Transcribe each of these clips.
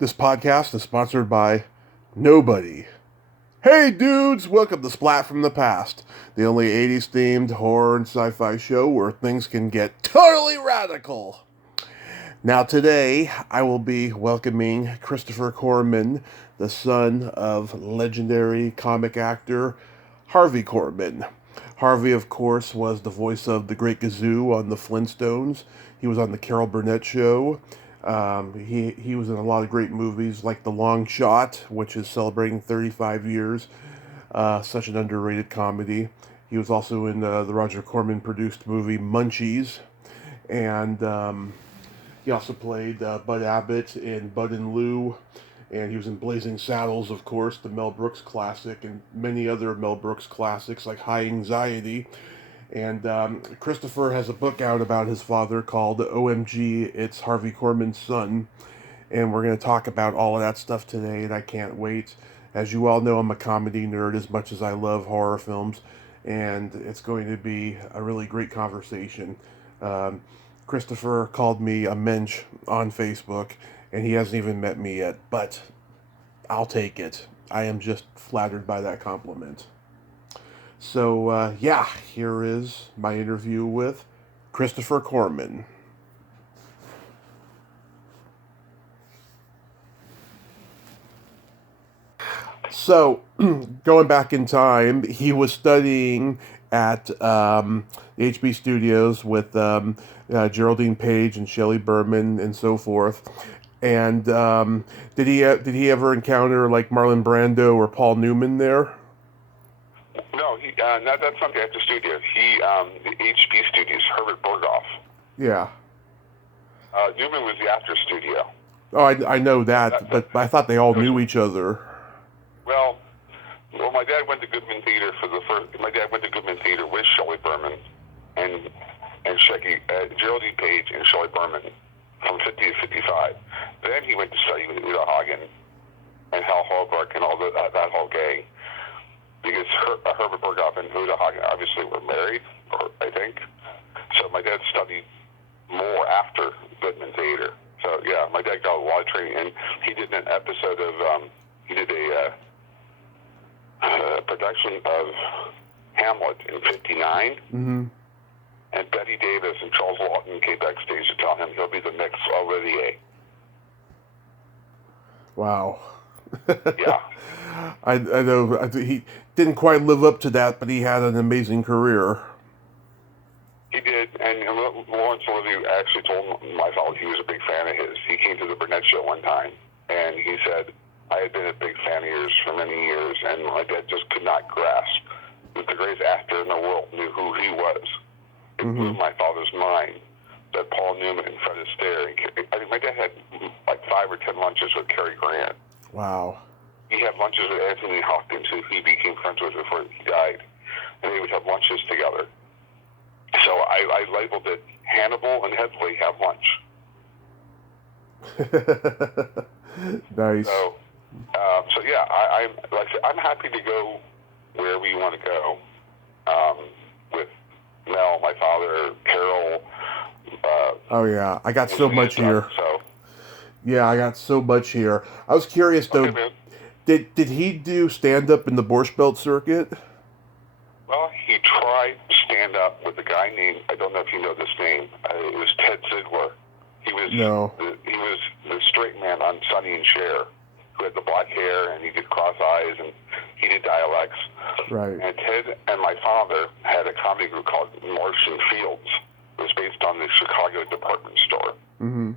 This podcast is sponsored by nobody. Hey dudes, welcome to Splat from the Past, the only 80s themed horror and sci fi show where things can get totally radical. Now, today, I will be welcoming Christopher Korman, the son of legendary comic actor Harvey Korman. Harvey, of course, was the voice of the Great Gazoo on the Flintstones. He was on the Carol Burnett Show. He was in a lot of great movies like The Long Shot, which is celebrating 35 years. Such an underrated comedy. He was also in the Roger Corman produced movie Munchies. And he also played Bud Abbott in Bud and Lou. And he was in Blazing Saddles, of course, the Mel Brooks classic, and many other Mel Brooks classics like High Anxiety. And Christopher has a book out about his father called OMG, It's Harvey Korman's Son. And we're going to talk about all of that stuff today, and I can't wait. As you all know, I'm a comedy nerd as much as I love horror films, and it's going to be a really great conversation. Um, Christopher called me a mensch on Facebook, and he hasn't even met me yet, but I'll take it. I am just flattered by that compliment. So, yeah, here is my interview with Christopher Korman. So, going back in time, he was studying at the HB Studios with Geraldine Page and Shelley Berman and so forth. And did he ever encounter like Marlon Brando or Paul Newman there? No, that's not the actor studio. The HB Studios, Herbert Berghoff. Yeah. Newman was the actor studio. Oh, I know that, but I thought they all knew each other. Well, my dad went to Goodman Theater My dad went to Goodman Theater with Shelley Berman and Geraldine Page and Shelley Berman from 50 to 55. Then he went to study with Uta Hagen and Hal Holbrook and all that whole gang. Because Herbert Berghoff and Uta Hagen obviously were married, I think. So my dad studied more after Goodman Theater. So yeah, my dad got a lot of training, and he did an episode of he did a production of Hamlet in '59, Mm-hmm. and Betty Davis and Charles Lawton came backstage to tell him he'll be the next Olivier. Wow. Yeah. I know he didn't quite live up to that, but he had an amazing career. He did, and Lawrence Olivier actually told my father he was a big fan of his. He came to the Burnett Show one time, and he said, I had been a big fan of yours for many years, and my dad just could not grasp that the greatest actor in the world knew who he was. It blew my father's mind that Paul Newman and Fred Astaire, I think my dad had like 5 or 10 lunches with Cary Grant. Wow. He had lunches with Anthony Hopkins, who he became friends with before he died, and they would have lunches together. So I labeled it Hannibal and Headley have lunch. Nice. So yeah, I'm like I said, I'm happy to go wherever you want to go with Mel, my father, Carol. Oh yeah, I got so much here. So yeah, I got so much here. I was curious though. Okay, did he do stand up in the Borscht Belt circuit? Well, he tried to stand up with a guy named, I don't know if you know this name, it was Ted Zidler. He was the straight man on Sonny and Cher, who had the black hair and he did cross eyes and he did dialects. Right. And Ted and my father had a comedy group called Martian Fields. It was based on the Chicago department store. Mm-hmm.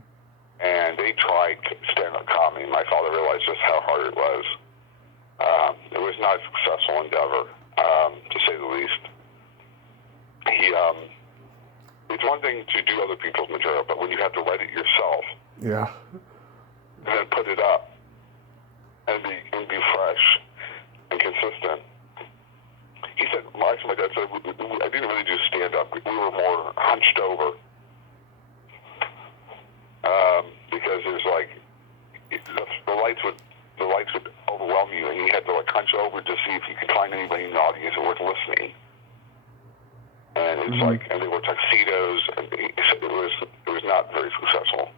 And they tried stand-up comedy. My father realized just how hard it was. It was not a successful endeavor. To say the least. It's one thing to do other people's material, but when you have to write it yourself, yeah, and then put it up, and be fresh and consistent. He said, my dad said, I didn't really do stand-up. We were more hunched over. Because it was like, the lights would overwhelm you, and you had to like hunch over to see if you could find anybody in the audience that was listening. And it's like, and they were tuxedos, and he said it was not very successful.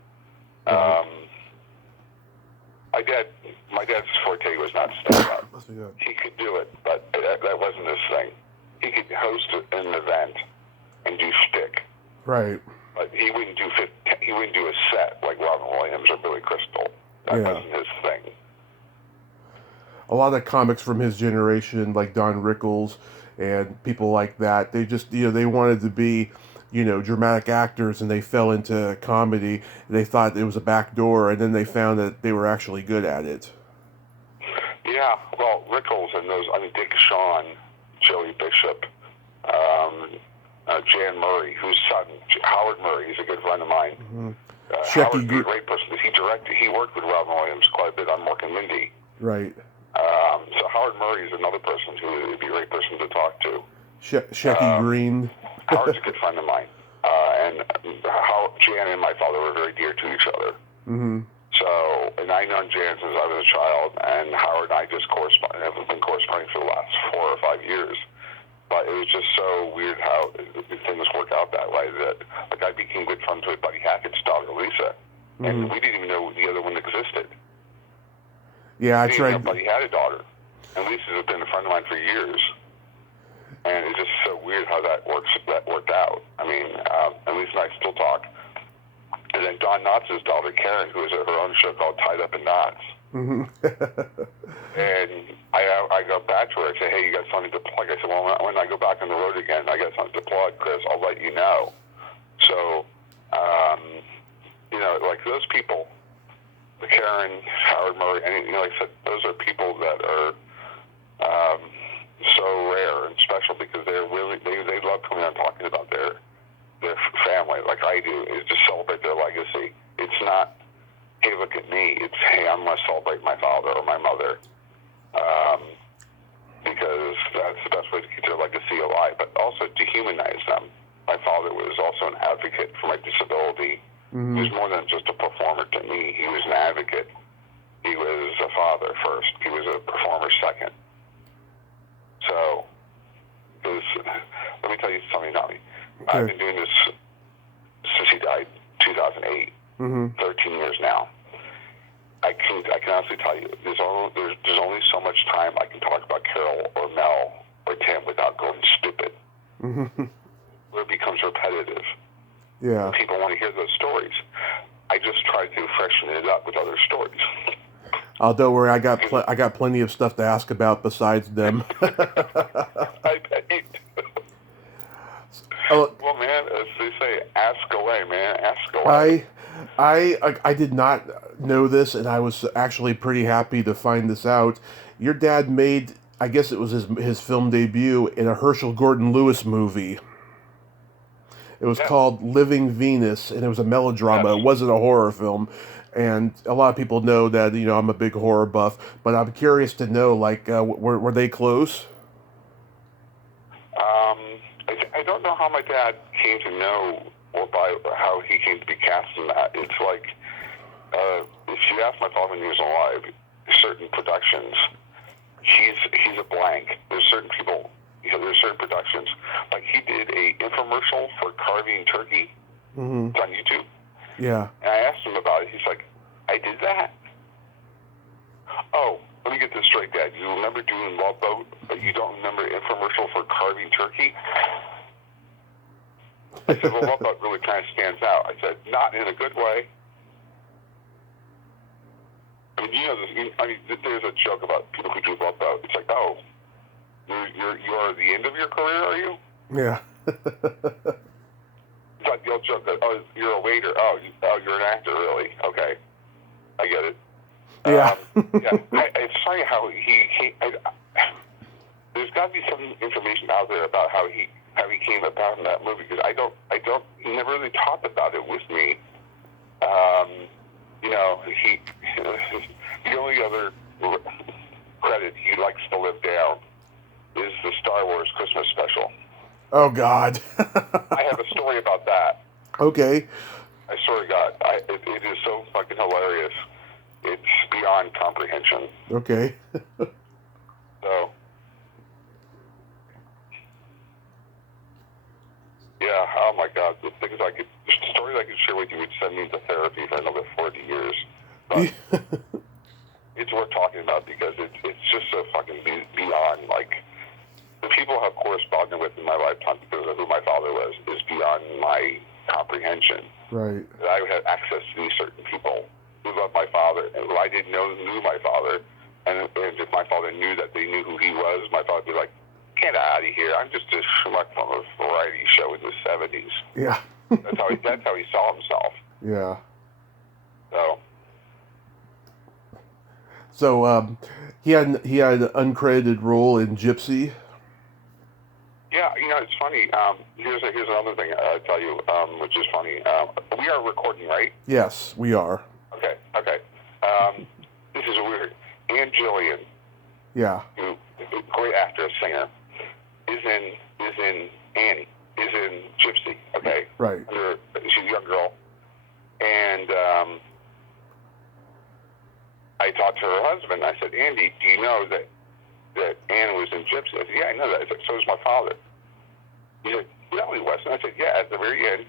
my dad's forte was not stand-up. Must be good. He could do it, but that wasn't his thing. He could host an event and do shtick, Right. but he wouldn't do a set like Robin Williams or Billy Crystal. That wasn't his thing. A lot of comics from his generation, like Don Rickles and people like that, they just, they wanted to be, dramatic actors, and they fell into comedy. They thought it was a back door, and then they found that they were actually good at it. Yeah, well, Rickles and Dick Shawn, Joey Bishop, Jan Murray, whose son, Howard Murray, is a good friend of mine. Mm-hmm. Howard would be a great person. He worked with Robin Williams quite a bit on Mork and Mindy. Right. So Howard Murray is another person who would be a great person to talk to. Shecky Green. Howard's a good friend of mine. And Jan and my father were very dear to each other. Mm-hmm. So, and I've known Jan since I was a child, and Howard and I just have been corresponding for the last 4 or 5 years. But it was just so weird how things work out that way. That I became good friends with Buddy Hackett's daughter, Lisa, and we didn't even know the other one existed. Yeah, I didn't tried. know Buddy had a daughter, and Lisa's been a friend of mine for years. And it's just so weird how that worked out. I mean, and Lisa and I still talk. And then Don Knotts' daughter, Karen, who has her own show called Tied Up in Knots. Mm-hmm. And I go back to her and say, hey, you got something to plug? I said, well, when I go back on the road again, I got something to plug, Chris. I'll let you know. So, like those people, the Karen, Howard Murray, and like I said, those are people that are so rare and special because they love coming out and talking about their family like I do, is to celebrate their legacy. It's not, hey, look at me. It's, hey, I'm going to celebrate my father or my mother, because that's the best way to keep their legacy alive, but also to humanize them. My father was also an advocate for my disability. Mm-hmm. He was more than just a performer to me. He was an advocate. He was a father first. He was a performer second. So, let me tell you something, Tommy. Okay. I've been doing this since he died, 2008. 13 years now. I can honestly tell you, there's only so much time I can talk about Carol or Mel or Tim without going stupid. Mm-hmm. Where it becomes repetitive. Yeah. People want to hear those stories. I just try to freshen it up with other stories. Oh, don't worry. I got plenty of stuff to ask about besides them. I bet you do. Well, man, as they say, ask away, man. Ask away. I did not know this, and I was actually pretty happy to find this out. Your dad made, I guess it was his film debut in a Herschel Gordon Lewis movie. It was called Living Venus, and it was a melodrama. It wasn't a horror film. And a lot of people know that, I'm a big horror buff, but I'm curious to know, were they close? I don't know how my dad came to know or how he came to be cast in that. It's like, if you ask my father when he was alive, certain productions, he's a blank. There's certain people, there's certain productions. Like he did a infomercial for carving turkey. Mm-hmm. It's on YouTube. Yeah. And I asked him about it. He's like, I did that? Oh, let me get this straight, Dad. You remember doing Love Boat, but you don't remember infomercial for carving turkey? I said, well, Love Boat really kind of stands out. I said, not in a good way. I mean, there's a joke about people who do Love Boat. It's like, oh, you're at the end of your career, are you? Yeah. It's like the old joke that, oh, you're a waiter. Oh, you're an actor, really? Okay. I get it. Yeah. It's funny how there's got to be some information out there about how he came about in that movie, because he never really talked about it with me. The only other credit he likes to live down is the Star Wars Christmas special. Oh, God. I have a story about that. Okay. I swear to God, it is so fucking hilarious. It's beyond comprehension. Okay. So, yeah, oh my God, the stories I could share with you would send me to therapy for another 40 years. But it's worth talking about because it's just so fucking beyond, like, the people I have corresponded with in my lifetime because of who my father was is beyond my comprehension. Right. That I would have access to these certain people who loved my father and who I didn't know knew my father. And if my father knew that they knew who he was, my father would be like, get out of here. I'm just a schmuck from a variety show in the 70s. Yeah. That's how he saw himself. Yeah. So he had an uncredited role in Gypsy. yeah, it's funny. Here's another thing I'll tell you, which is funny. We are recording, right? Yes, we are. Okay. This is weird. Ann Jillian, Yeah. who great actress, singer, is in Annie, is in Gypsy. Okay. Right. She's a young girl, and I talked to her husband. I said, Andy, do you know that Ann was in Gypsy? I said, yeah, I know that. I said, so is my father. He said, no, he wasn't. I said, yeah, at the very end,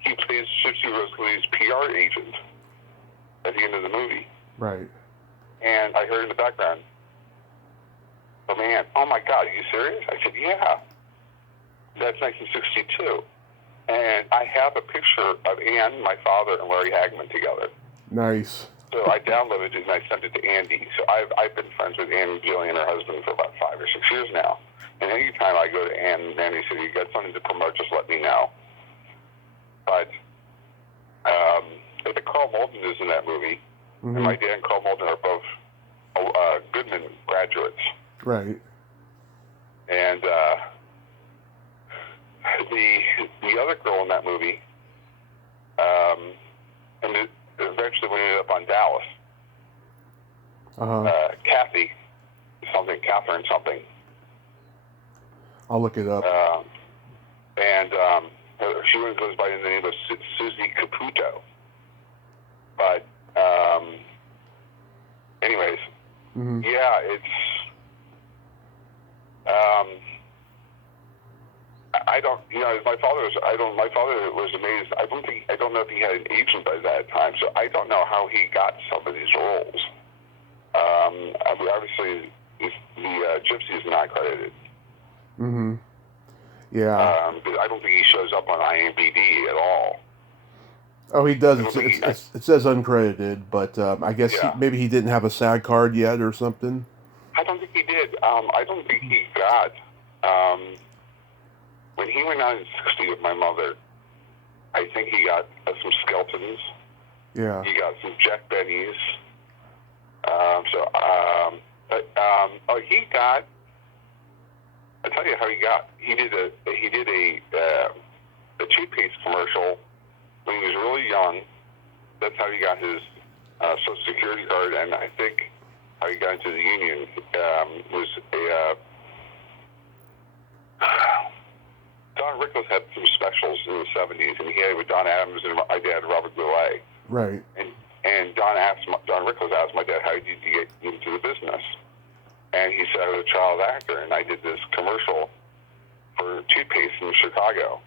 he plays Gypsy Rose Lee's PR agent at the end of the movie. Right. And I heard in the background, oh, man, oh, my God, are you serious? I said, yeah. That's 1962. And I have a picture of Ann, my father, and Larry Hagman together. Nice. So I downloaded it and I sent it to Andy. So I've been friends with Ann Jillian, her husband, for about 5 or 6 years now. And anytime I go to Ann and Andy said, you got something to promote, just let me know. But the Carl Malden is in that movie. Mm-hmm. And my dad and Carl Malden are both Goodman graduates. Right. And the other girl in that movie, and eventually we ended up on Dallas. Kathy, Catherine something. I'll look it up. And she goes by the name of Susie Caputo. But, anyways, mm-hmm. yeah, it's, my father was amazed. I don't know if he had an agent by that time, so I don't know how he got some of these roles. Obviously, the Gypsy is not credited. Mm-hmm. Yeah. I don't think he shows up on IMDb at all. Oh, he does. It says uncredited, but I guess maybe he didn't have a SAG card yet or something. I don't think he did. I don't think he got... when he went out in 60 with my mother, I think he got some Skeltons. Yeah. He got some Jack Benny's. He got... I'll tell you how he got. He did a toothpaste commercial when he was really young. That's how he got his Social Security card, and I think how he got into the union was a... Don Rickles had some specials in the 70s, and he had it with Don Adams and my dad, Robert Goulet. Right. And Don Rickles asked my dad, how did you get into the business? And he said, I was a child actor, and I did this commercial for toothpaste in Chicago.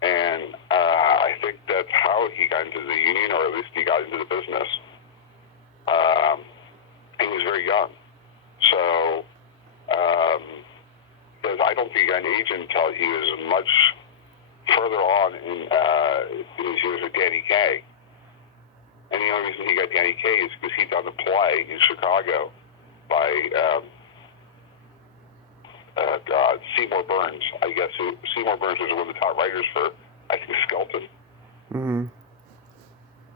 And I think that's how he got into the union, or at least he got into the business. He was very young. So, because I don't think he got an agent until he was much further on in his years with Danny Kaye. And the only reason he got Danny Kaye is because he'd done a play in Chicago by Seymour Burns. I guess Seymour Burns was one of the top writers for, I think, Skelton. Mm-hmm.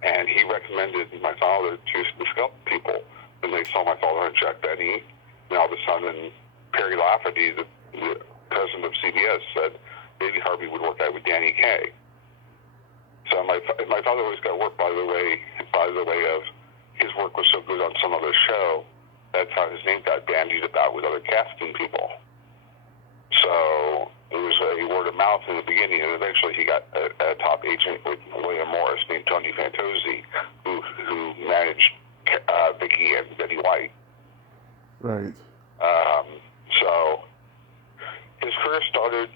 And he recommended my father to the Skelton people. And they saw my father and Jack Benny. And all of a sudden, Perry Lafferty, the president of CBS, said maybe Harvey would work out with Danny Kaye. So my father always got work by the way of his work was so good on some other show. That's how his name got bandied about with other casting people. So it was a word of mouth in the beginning, and eventually he got a top agent with William Morris named Tony Fantozzi, who managed Vicky and Betty White. Right. So his career started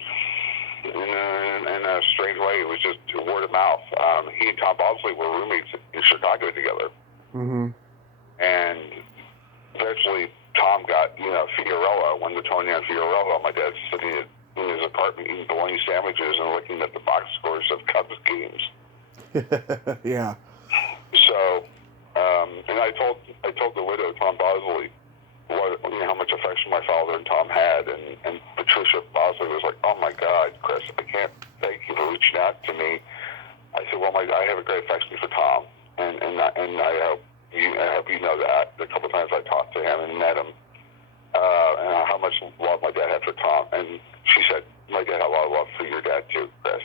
in a strange way. It was just word of mouth. He and Tom Bosley were roommates in Chicago together. Mm-hmm. And Tom got, Fiorello, when the Tony on Fiorello, my dad's sitting in his apartment eating bologna sandwiches and looking at the box scores of Cubs games. Yeah. So, and I told the widow, Tom Bosley, how much affection my father and Tom had, and Patricia Bosley was like, "Oh my God, Chris, I can't thank you for reaching out to me." I said, "Well, I have a great affection for Tom, and I hope you know that. The couple times I talked to him and met him, and how much love my dad had for Tom." And she said, "My dad had a lot of love for your dad too, Chris."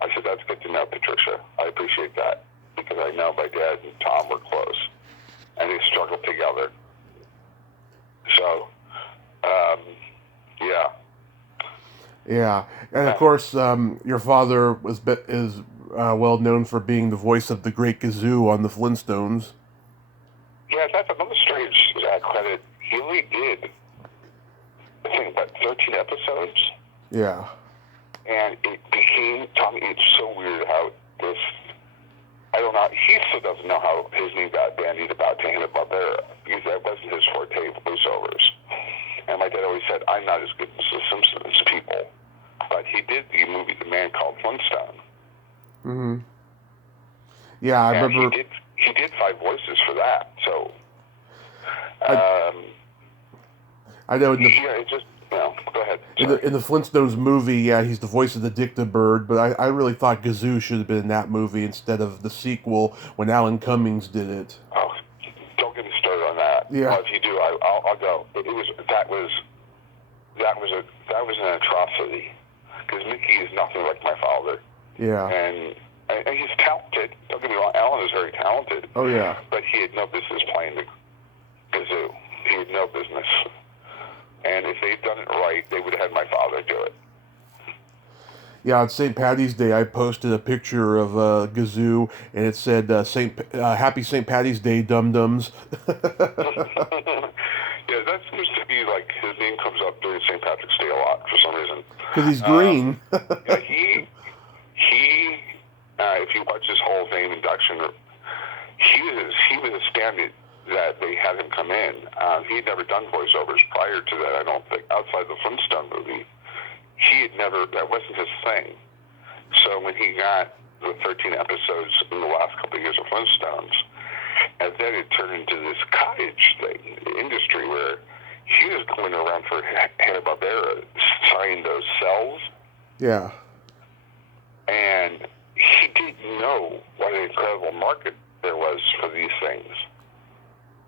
I said, "That's good to know, Patricia. I appreciate that, because I know my dad and Tom were close, and they struggled together." So, yeah. Yeah, and of course, your father is well known for being the voice of the Great Gazoo on the Flintstones. Yeah, that's another strange credit. He only did, I think, 13 episodes. Yeah. And it became, Tommy, it's so weird how this, I don't know, he still doesn't know how his name got bandied about to Hanna-Barbera, because that wasn't his forte, voiceovers. And my dad always said, I'm not as good as the Simpsons people. But he did the movie The Man Called Flintstone. Mm-hmm. Yeah, I remember. He did 5 voices for that, so. I know. Go ahead. In the Flintstones movie, yeah, he's the voice of the Dicta-Bird, but I really thought Gazoo should have been in that movie instead of the sequel when Alan Cummings did it. Oh, don't get me started on that. Yeah. Well, if you do, I'll go. That was an atrocity, because Mickey is nothing like my father. Yeah. And he's talented. Don't get me wrong. Alan is very talented. Oh yeah. But he had no business playing the Gazoo. He had no business. And if they'd done it right, they would have had my father do it. Yeah, on St. Patty's Day, I posted a picture of Gazoo, and it said, Happy St. Patty's Day, dum-dums. Yeah, that seems to be like his name comes up during St. Patrick's Day a lot for some reason. Because he's green. Yeah, he if you watch his Hall of Fame induction, he was astounded that they had him come in. He had never done voiceovers prior to that, I don't think, outside the Flintstone movie. That wasn't his thing. So when he got the 13 episodes in the last couple of years of Flintstones, and then it turned into this cottage thing, industry, where he was going around for Hanna-Barbera signing those cells. Yeah. And he didn't know what an incredible market there was for these things.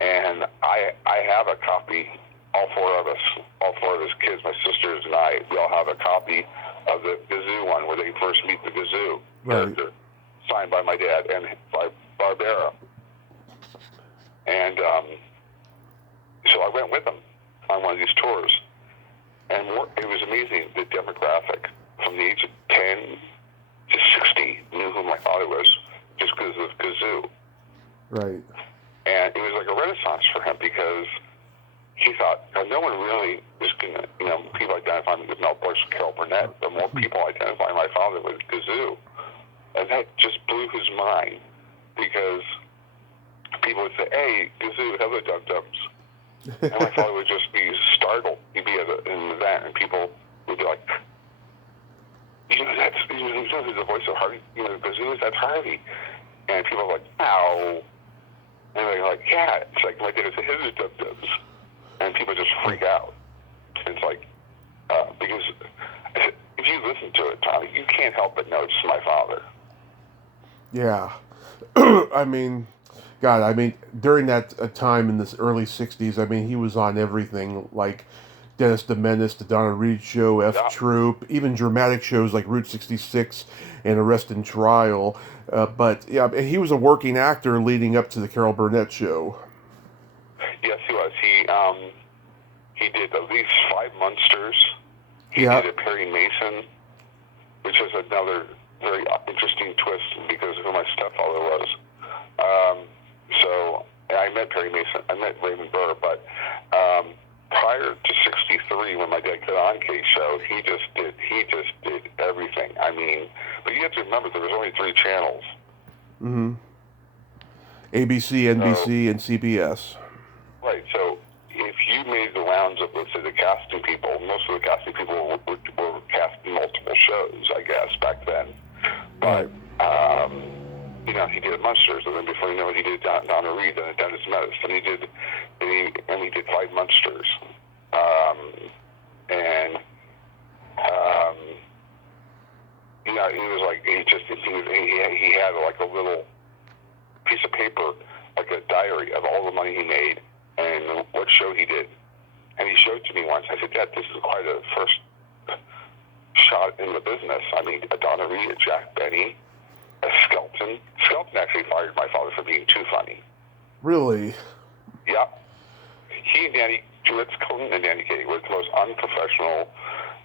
And I have a copy, all four of his kids, my sisters and I, we all have a copy of the Gazoo one where they first meet the Gazoo character, signed by my dad and by Barbera. And so I went with them on one of these tours. And it was amazing, the demographic from the age of 10 to 60 knew who my father was just because of Gazoo. Right. And it was like a renaissance for him, because he thought, no one really is going to, people identify me with Mel Brooks and Carol Burnett, but more people identify my father with Gazoo. And that just blew his mind, because people would say, hey, Gazoo, hello, dum-dums. And my father would just be startled. He'd be at an event, and people would be like, that's the voice of Harvey, Gazoo, that's Harvey. And people are like, ow. And they're like, yeah, it's like my dad said, his dum-dums. And people just freak out. It's like, because if you listen to it, Tommy, you can't help but know it's my father. Yeah. During that time in the early 60s, he was on everything, like Dennis the Menace, The Donna Reed Show, F Troop, even dramatic shows like Route 66 and Arrest and Trial. But he was a working actor leading up to the Carol Burnett Show. Yes, he was. He did at least 5 Munsters. He did a Perry Mason, which is another very interesting twist because of who my stepfather was. So I met Perry Mason. I met Raymond Burr, but prior to '63, when my dad got on K's show, he just did everything. But you have to remember there was only 3 channels. Mm-hmm. ABC, NBC, and CBS. Right. So if you made let's say the casting people, most of the casting people were casting multiple shows, I guess, back then. But, you know, he did Munsters, and then before you know it, he did Donna Reed, and Dennis Menace, and he did 5 Munsters. You know, he was like, he had like a little piece of paper, like a diary of all the money he made and what show he did. And he showed to me once. I said, Dad, this is quite a first shot in the business. I mean, a Donna Reed, a Jack Benny, a Skelton. Skelton actually fired my father for being too funny. Really? Yeah. He and Danny, Skelton and Danny Kaye were the most unprofessional,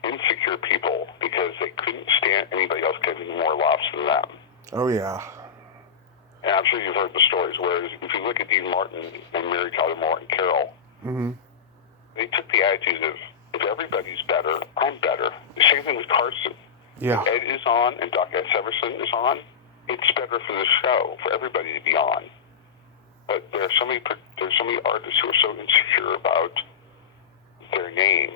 insecure people because they couldn't stand anybody else getting more laughs than them. Oh, yeah. And I'm sure you've heard the stories, whereas if you look at Dean Martin and Mary Tyler Moore and Carol, they took the attitude of, if everybody's better, I'm better. The same thing with Carson. Yeah. If Ed is on and Doc Severson is on, it's better for the show, for everybody to be on. But there's so many artists who are so insecure about their name.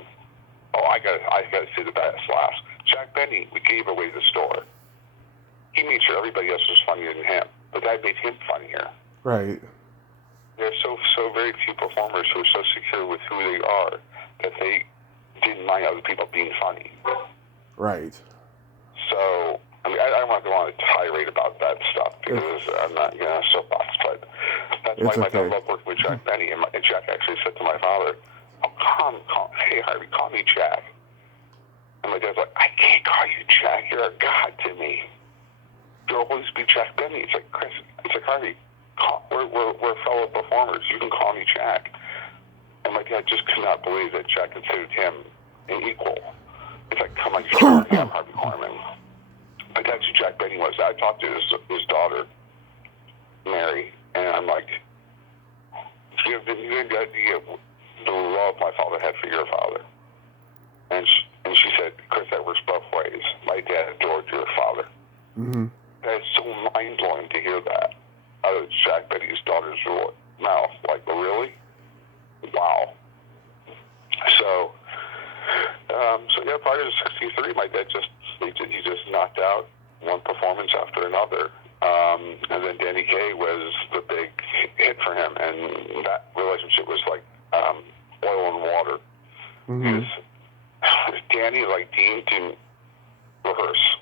Oh, I got to say the best last. Jack Benny, we gave away the store. He made sure everybody else was funnier than him, but that made him funnier. Right. There's so very few performers who are so secure with who they are that they didn't mind other people being funny. Right. So, I mean, I don't want to go on a tirade about that stuff because I'm not, soapbox, but that's why my dad loved working with Jack Benny, and Jack actually said to my father, hey, Harvey, call me Jack. And my dad's like, I can't call you Jack. You're a god to me. You'll always be Jack Benny. It's like, Chris, it's like, Harvey, we're fellow performers. You can call me Jack. And my dad just could not believe that Jack considered him an equal. It's like, come on, you're Harvey Korman. My dad knew Jack Benny was. I talked to his daughter, Mary, and I'm like, you have the love my father had for your father. And she said, Chris, that works both ways. My dad adored your father. Mm-hmm. That's so mind-blowing to hear that out of Jack Benny's daughter's mouth. Like, really? Wow. So yeah, prior to '63, my dad he just knocked out one performance after another. And then Danny Kaye was the big hit for him, and that relationship was like oil and water. Mm-hmm. Danny, like Dean, didn't rehearse.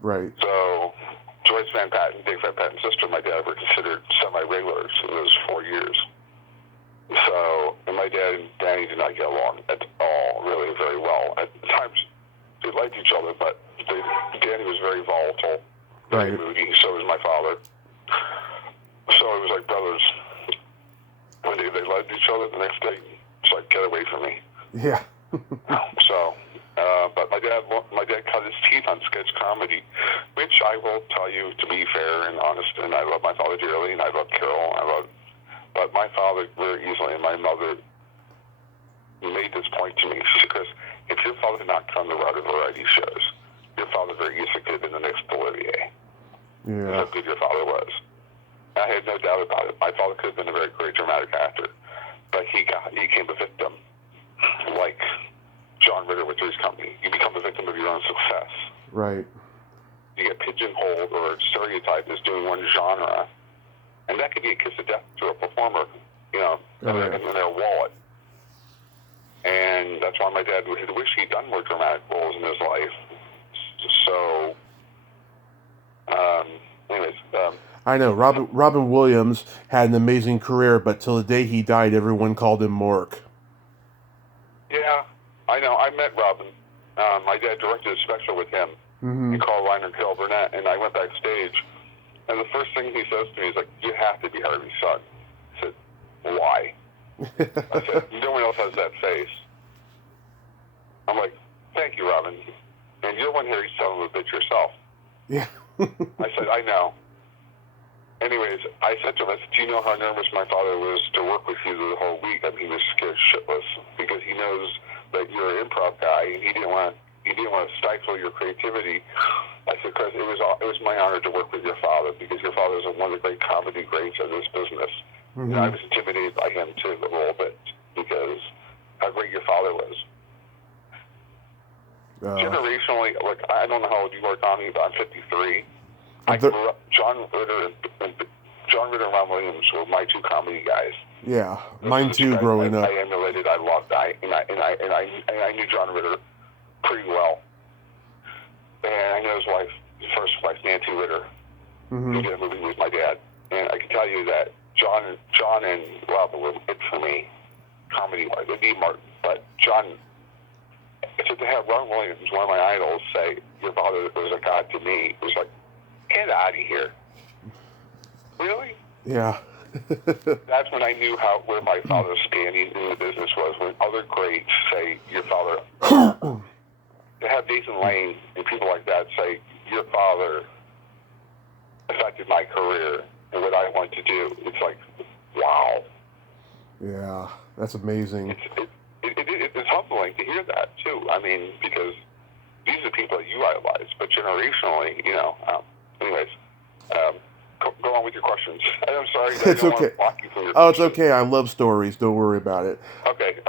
Right. So Joyce Van Patten, Dick Van Patten's sister, my dad were considered semi-regulars in those 4 years. So, and my dad and Danny did not get along at all, really, very well. At times, they liked each other, but Danny was very volatile, very moody. So was my father. So it was like brothers. One day they loved each other, the next day it's like, get away from me. Yeah. But my dad cut his teeth on sketch comedy, which I will tell you, to be fair and honest, and I love my father dearly, and I love Carol, but my father very easily, and my mother made this point to me. She said, Chris, if your father had not come the route of variety shows, your father very easily could have been the next Olivier. Yeah. How good your father was. I had no doubt about it. My father could have been a very great dramatic actor, but he became a victim, like John Ritter with Three's Company. You become a victim of your own success. Right. You get pigeonholed or stereotyped as doing one genre, and that could be a kiss of death to a performer, in their wallet. And that's why my dad would wish he'd done more dramatic roles in his life. So, I know Robin Williams had an amazing career, but till the day he died, everyone called him Mork. Yeah, I know. I met Robin. My dad directed a special with him. Mm-hmm. And Carl Reiner and Carol Burnett, and I went backstage, and the first thing he says to me is like, "You have to be Harvey's son." I said, "Why?" I said, "No one else has that face." I'm like, "Thank you, Robin, and you're one Harry's son of a bitch yourself." Yeah. I said, "I know." Anyways, I said to him, "Do you know how nervous my father was to work with you the whole week?" I mean, he was scared shitless because he knows that you're an improv guy, and he didn't want to stifle your creativity. I said, because it was my honor to work with your father, because your father is one of the great comedy greats of this business. Mm-hmm. And I was intimidated by him too a little bit, because how great your father was. Generationally, like, I don't know how old you are, Tommy, but I'm 53. I grew up, John Ritter and Ron Williams were my two comedy guys. Yeah, mine too. Growing up, I emulated, I loved, I knew John Ritter pretty well, and I know his first wife, Nancy Ritter, who did a movie with my dad, and I can tell you that John and Robert were it for me, comedy-wise. It'd be Martin, but John. To have Ron Williams, one of my idols, say your father was a god to me, it was like, get out of here. Really? Yeah. That's when I knew where my father's standing in the business was. When other greats say your father, to have Nathan Lane and people like that say your father affected my career and what I want to do, it's like, wow. Yeah, that's amazing. It's humbling to hear that too. I mean, because these are people that you idolize, but generationally, anyways. Go on with your questions. I'm sorry. It's okay. It's okay. I love stories. Don't worry about it. Okay.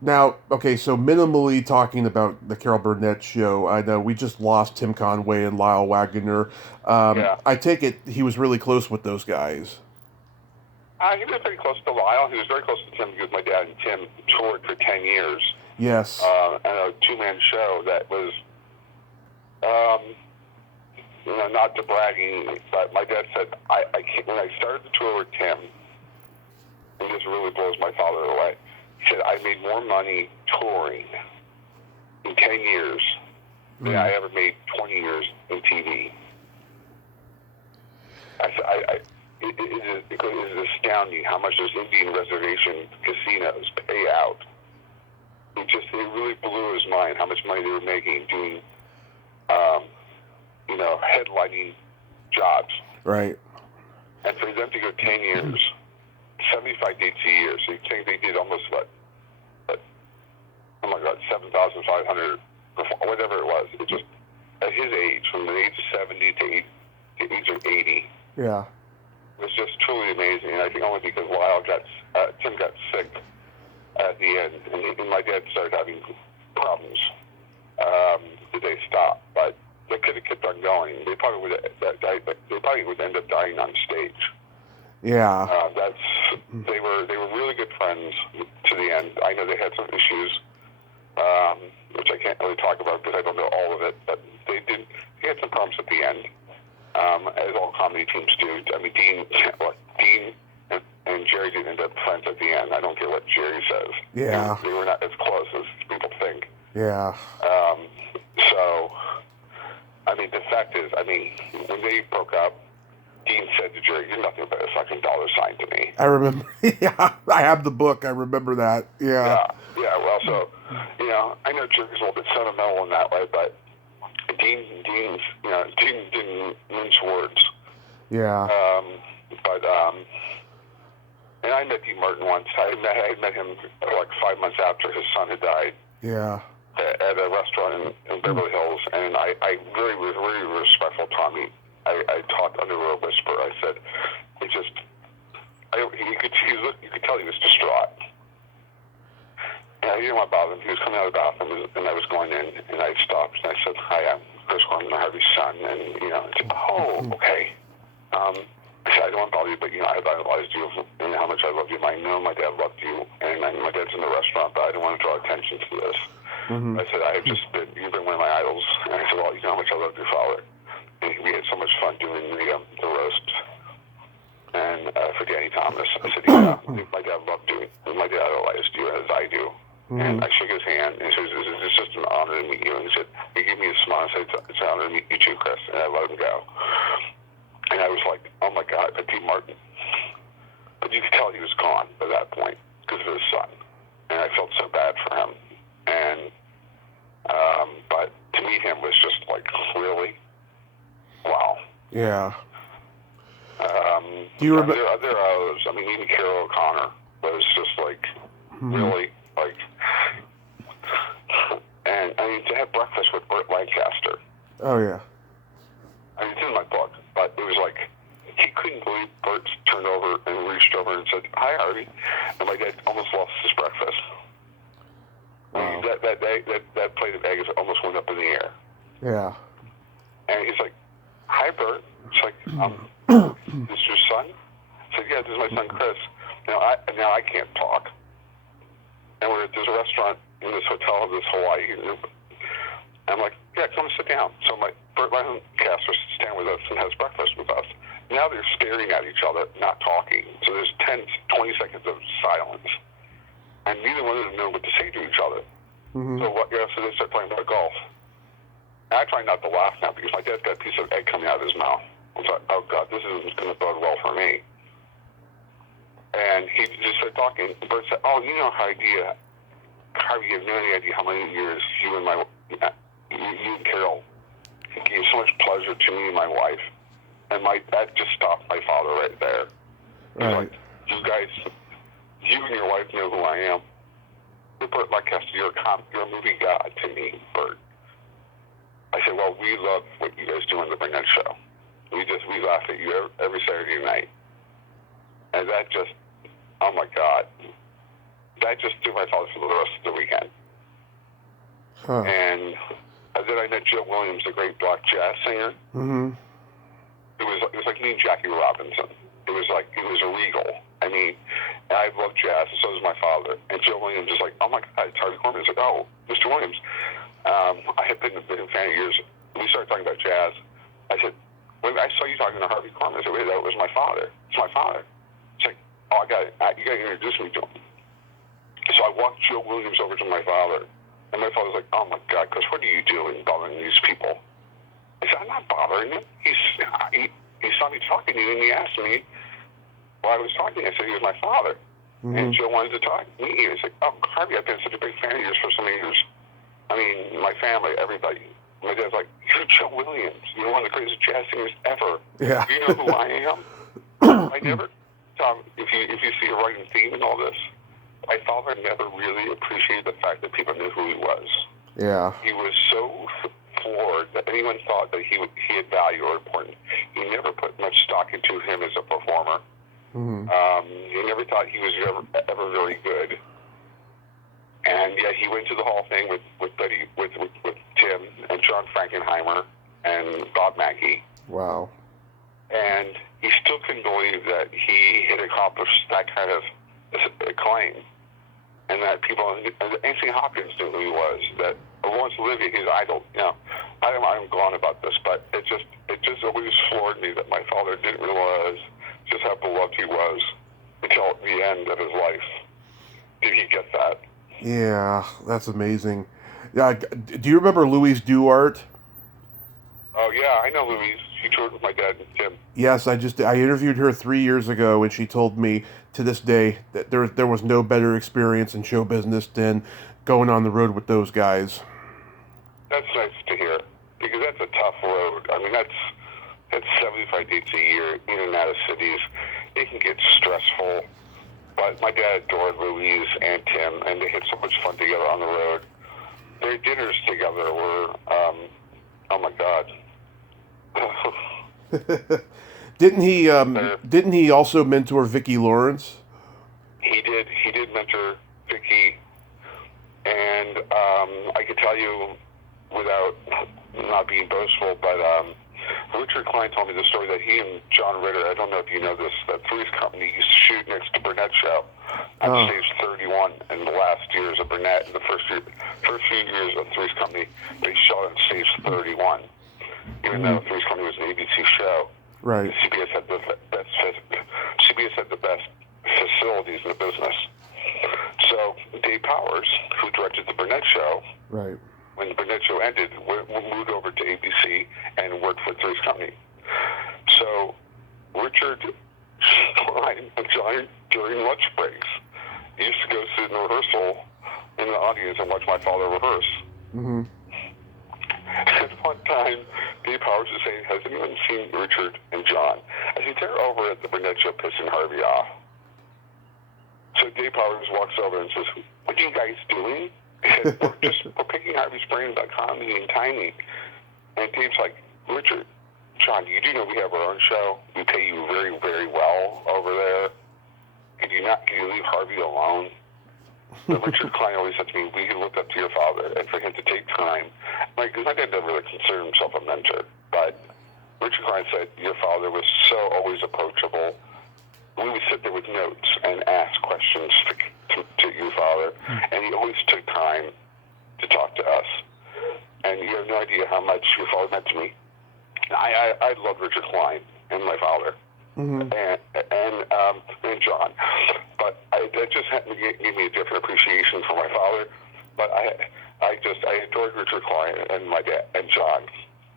Now, so minimally talking about the Carol Burnett show, I know we just lost Tim Conway and Lyle Wagner. I take it he was really close with those guys. He was pretty close to Lyle. He was very close to Tim because my dad and Tim toured for 10 years. Yes. And a two-man show that was... not to bragging, but my dad said, when I started the tour with Tim, and this really blows my father away, he said, I made more money touring in 10 years than I ever made 20 years in TV. It is astounding how much those Indian reservation casinos pay out. It really blew his mind how much money they were making doing headlining jobs. Right. And for them to go 10 years, 75 dates a year, so you think they did almost, 7,500, whatever it was. It just, at his age, from the age of 70 to the age of 80. Yeah. It was just truly amazing. And I think only because Tim got sick at the end, and my dad started having problems. Did they stop? But they could have kept on going. They probably would end up dying on stage. Yeah. They were really good friends to the end. I know they had some issues, which I can't really talk about because I don't know all of it. But they had some problems at the end, as all comedy teams do. I mean, Dean and Jerry didn't end up friends at the end. I don't care what Jerry says. Yeah. They were not as close as people think. Yeah. So, I mean, the fact is, when they broke up, Dean said to Jerry, "You're nothing but a fucking dollar sign to me." I remember. Yeah, I have the book. I remember that. Yeah. Yeah. Well, so, I know Jerry's a little bit sentimental in that way, but Dean didn't mince words. Yeah. And I met Dean Martin once. I met him like 5 months after his son had died. Yeah. At a restaurant in Beverly Hills, and I was really respectful of Tommy. I talked under a whisper. I said, you could tell he was distraught. And I didn't want to bother him. He was coming out of the bathroom, and I was going in, and I stopped, and I said, "Hi, I'm Chris Korman, Harvey's son," and I said, "Oh, okay." I said, "I don't want to bother you, but I've idolized you, and how much I love you. I know my dad loved you, and my dad's in the restaurant, but I didn't want to draw attention to this." I said, "You've been one of my idols," and I said, "Well, you know how much I loved your father." And we had so much fun doing the roast. And for Danny Thomas, I said, my dad loved you, and my dad idolized you as I do. And I shook his hand, and he said, "It's just an honor to meet you." And he said, he gave me a smile and said, "It's an honor to meet you too, Chris." And I let him go. And I was like, oh my God, Dean Martin. But you could tell he was gone by that point because of his son. And I felt so bad for him. And, but to meet him was just like, really? Wow. Yeah. Do you remember? There are others. Even Carol O'Connor was just like, really, like, and to have breakfast with Burt Lancaster. Oh, yeah. It's in my book, but it was like, he couldn't believe Burt turned over and reached over and said, "Hi, Harvey." And my dad almost lost his breakfast. I mean, that plate of eggs almost went up in the air. Yeah. And he's like, "Hi, Bert." It's like, "This your son?" I said, "Yeah, this is my son, Chris." Now I can't talk. And there's a restaurant in this hotel, this Hawaii. And I'm like, "Yeah, come and sit down." So Bert Lancaster sits down with us and has breakfast with us. Now they're staring at each other, not talking. So there's 20 seconds of silence. And neither one of them know what to say to each other. Mm-hmm. So they start talking about golf. And I try not to laugh now because my dad's got a piece of egg coming out of his mouth. I was like, "Oh, God, this isn't going to bode well for me." And he just started talking. Bert said, "Oh, you know, Harvey, you have no idea how many years you and Carol gave so much pleasure to me and my wife." And that just stopped my father right there. He was like, you and your wife know who I am. Bert Lancaster, you're a movie god to me, Bert. I said, "Well, we love what you guys do on the Burnett Show. We laugh at you every Saturday night." And that just, oh my God, that just threw my father for the rest of the weekend. Huh. And then I met Joe Williams, the great black jazz singer. Mm-hmm. It was like me and Jackie Robinson. It was a regal. I mean, I love jazz, and so does my father. And Joe Williams is like, "Oh my God, it's Harvey Korman." He's like, "Oh, Mr. Williams." I had been a big fan of yours. We started talking about jazz. I said, "Wait, I saw you talking to Harvey Korman." I said, "Wait, that was my father. It's my father." It's like, "Oh, you got to introduce me to him." So I walked Joe Williams over to my father, and my father's like, "Oh my God, Chris, what are you doing bothering these people?" I said, "I'm not bothering him. He saw me talking to you, and he asked me why I was talking." I said, "He was my father." Mm-hmm. And Joe wanted to talk to me. He was like, "Oh, Harvey, I've been such a big fan of yours for so many years. I mean, my family, everybody." My dad's like, "You're Joe Williams. You're one of the greatest jazz singers ever. Yeah. You know who I am?" I never, Tom, if you see a running theme in all this, my father never really appreciated the fact that people knew who he was. Yeah. He was so floored that anyone thought that he had value or importance. He never put much stock into him as a performer. Mm-hmm. He never thought he was ever very good. And yet he went to the Hall of Fame with Tim and John Frankenheimer and Bob Mackey. Wow. And he still couldn't believe that he had accomplished that kind of acclaim, and that people, Anthony Hopkins knew who he was, that Laurence Olivier, his idol. You know, I'm going on about this, but it just always floored me that my father didn't realize just how beloved he was until the end of his life. Did he get that? Yeah, that's amazing. Yeah, do you remember Louise Duarte? Oh yeah, I know Louise. She toured with my dad and Tim. Yes, I interviewed her 3 years ago, and she told me to this day that there was no better experience in show business than going on the road with those guys. That's nice to hear, because that's a tough road. I mean, that's 75 dates a year in and out of cities. It can get stressful. But my dad adored Louise and Tim, and they had so much fun together on the road. Their dinners together were, oh my God. Didn't he also mentor Vicki Lawrence? He did mentor Vicki, and I could tell you without not being boastful, but Richard Klein told me the story that he and John Ritter, I don't know if you know this, that Three's Company used to shoot next to Burnett Show on Stage 31 in the last years of Burnett. In the first few years of Three's Company, they shot on Stage 31, even though Three's Company was an ABC show. Right. CBS had the best facilities in the business. So Dave Powers, who directed the Burnett Show, right, when the Burnett Show ended, moved over to ABC and worked for Three's Company. So Richard Klein and John, during lunch breaks, used to go sit in rehearsal in the audience and watch my father rehearse. Mm-hmm. At one time, Dave Powers was saying, "Has anyone seen Richard and John?" I said, "They're over at the Burnett Show pissing Harvey off." So Dave Powers walks over and says, "What are you guys doing?" I said, we're picking Harvey's brain about comedy and timing. And Dave's like, "Richard, John, you do know we have our own show. We pay you very, very well over there. Can you leave Harvey alone?" But Richard Klein always said to me, we looked up to your father, and for him to take time, because my dad never really considered himself a mentor, but Richard Klein said, your father was so always approachable. We would sit there with notes and ask questions to your father, and he always took time to talk to us. And you have no idea how much your father meant to me. I love Richard Klein and my father, and John, but that just gave me a different appreciation for my father. But I adored Richard Klein and my dad and John.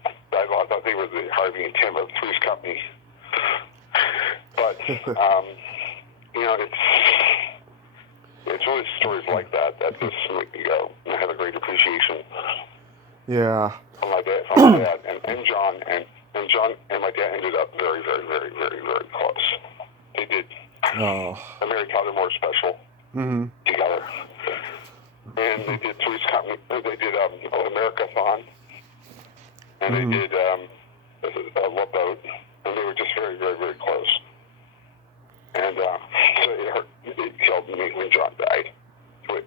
I thought they were the Harvey and Tim of Three's Company. But it's really stories like that just make me go. And I have a great appreciation. Yeah. From my dad, and John, and John and my dad ended up very, very, very, very, very close. They did. Oh. America More Special together, and they did Three's Company. They did Americathon, and they did a Love Boat, and they were just very, very, very close. And so it killed me when John died,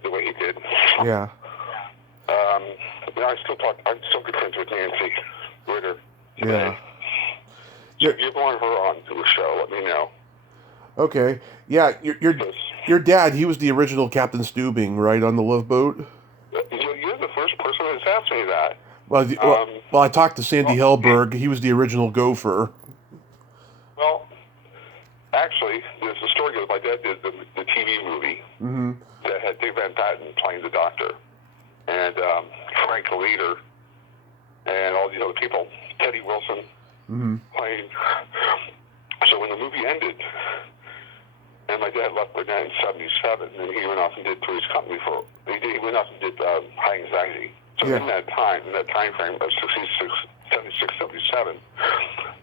the way he did. Yeah. I'm still good friends with Nancy Ritter Yeah. today. So if you want her on to the show, let me know. Okay. Yeah, your dad, he was the original Captain Steubing, right, on the Love Boat? You're the first person that's asked me that. Well, I talked to Sandy Hellberg. He was the original gopher. Well, actually, there's a story goes. My dad did the TV movie that had Dick Van Patten playing the Doctor, and Frank Leader, and all these other people, Teddy Wilson playing. So when the movie ended, and my dad left Burnett in '77, and he went off and did Three's Company he went off and did High Anxiety. So in that time frame of 76, 77,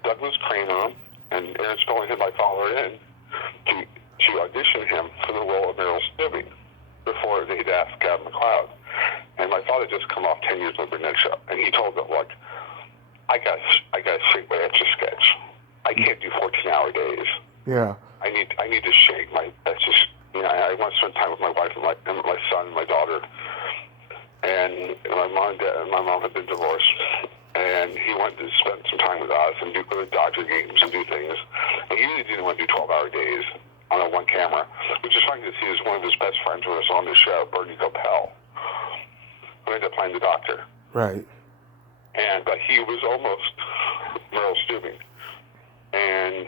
Douglas Kramer and Aaron Spelling had my father in to audition him for the role of Meryl Streep before they'd asked Gavin McLeod. And my father just come off 10 years of the Burnett show, and he told them, look, I got a shake my etch a sketch. I can't do 14-hour days. Yeah. I need to shake my etch a I want to spend time with my wife and my son and my daughter. And my mom had been divorced, and he wanted to spend some time with us and go to Dodger games and do things. And he really didn't want to do 12-hour days on a one camera, which is funny to see as one of his best friends was on the show, Bernie Gopel, who ended up playing the Doctor. Right. And he was almost Meryl Streep. And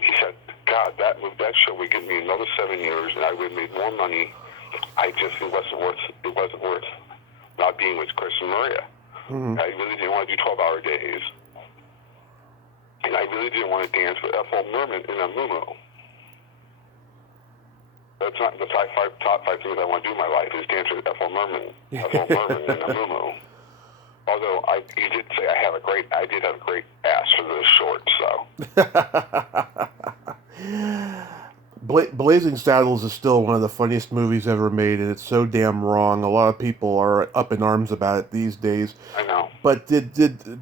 he said, God, that show would give me another 7 years, and I would have made more money. It wasn't worth not being with Chris and Maria. I really didn't want to do 12-hour days. And I really didn't want to dance with Ethel Merman in a muumuu. That's not the top five things I want to do in my life is dance with Ethel Merman in a muumuu. Although you did say I did have a great ass for those shorts, so. Blazing Saddles is still one of the funniest movies ever made, and it's so damn wrong. A lot of people are up in arms about it these days. I know. But did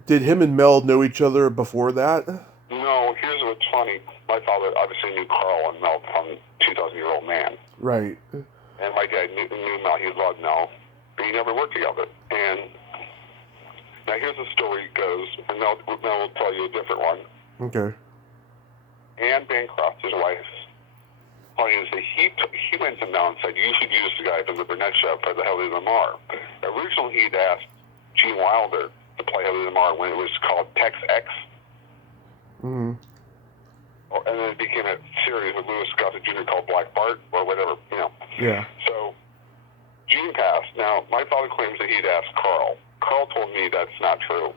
him and Mel know each other before that? No, here's what's funny. My father obviously knew Carl and Mel from 2,000-year-old man. Right. And my dad knew Mel. He loved Mel. But he never worked together. And now here's the story goes, and Mel will tell you a different one. Okay. Anne Bancroft, his wife, is that he went to Mel and said, you should use the guy from the Burnett show for the Heli Lamar. Originally, he'd asked Gene Wilder to play Heli Lamar when it was called Tex X. And then it became a series with Louis Gossett Jr. called Black Bart, or whatever, Yeah. So, Gene passed. Now, my father claims that he'd asked Carl. Carl told me that's not true.